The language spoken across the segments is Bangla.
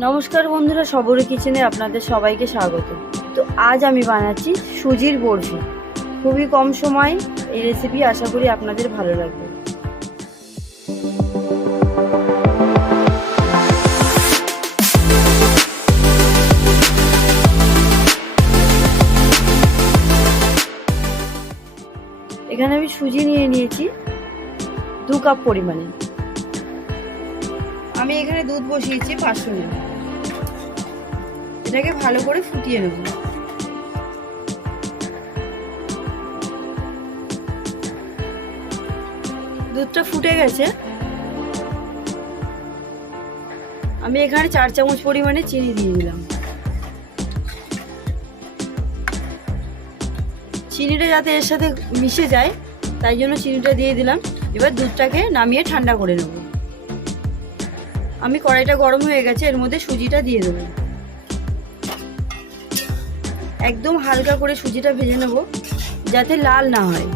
নমস্কার বন্ধুরা, সবরি কিচেনে আপনাদের সবাইকে স্বাগত। তো আজ আমি বানাচ্ছি সুজির বরফি খুবই কম সময় এই রেসিপি আশা করি আপনাদের ভালো লাগবে। এখানে আমি সুজি নিয়ে নিয়েছি দু কাপ পরিমাণে। আমি এখানে দুধ বসিয়েছি পাঁচশো মিলি এটাকে ভালো করে ফুটিয়ে নেব। দুধটা ফুটে গেছে। আমি এখানে চার চামচ পরিমাণে চিনি দিয়ে দিলাম। চিনিটা যাতে এর সাথে মিশে যায়, তাই জন্য চিনিটা দিয়ে দিলাম। এবার দুধটাকে নামিয়ে ঠান্ডা করে নেব। আমি কড়াইটা গরম হয়ে গেছে, এর মধ্যে সুজিটা দিয়ে দেবো। একদম হালকা করে সুজিটা ভেজে নেব, যাতে লাল না হয়।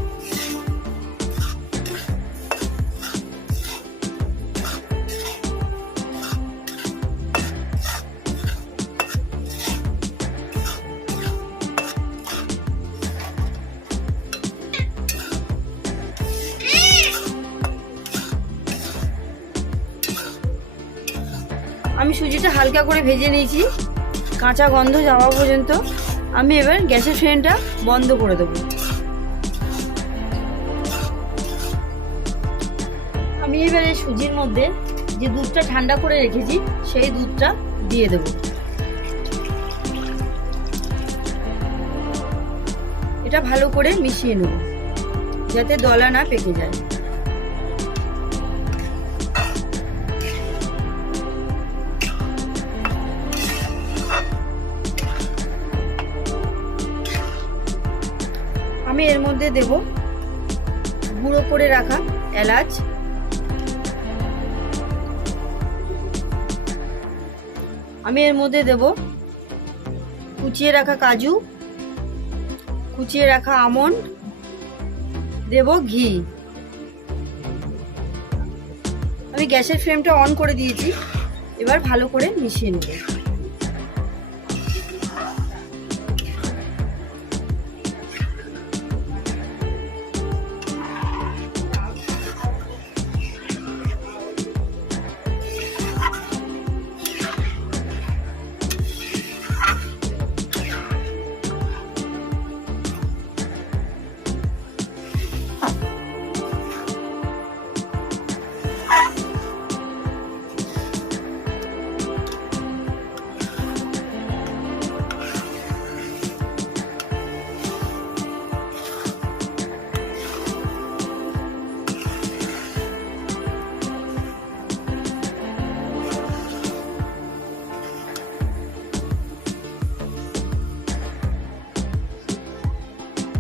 আমি সুজিটা হালকা করে ভেজে নিয়েছি। কাঁচা গন্ধ যাওয়া পর্যন্ত আমি এবার গ্যাসের ফ্লেমটা বন্ধ করে দেবো। আমি এবার এই সুজির মধ্যে যে দুধটা ঠান্ডা করে রেখেছি, সেই দুধটা দিয়ে দেব। এটা ভালো করে মিশিয়ে নেব, যাতে দলা না পেকে যায়। আমি এর মধ্যে দেব গুঁড়ো করে রাখা এলাচ। আমি এর মধ্যে দেব কুচিয়ে রাখা কাজু, কুচিয়ে রাখা আমন্ড, দেব ঘি। আমি গ্যাসের ফ্লেমটা অন করে দিয়েছি, এবার ভালো করে মিশিয়ে নেব।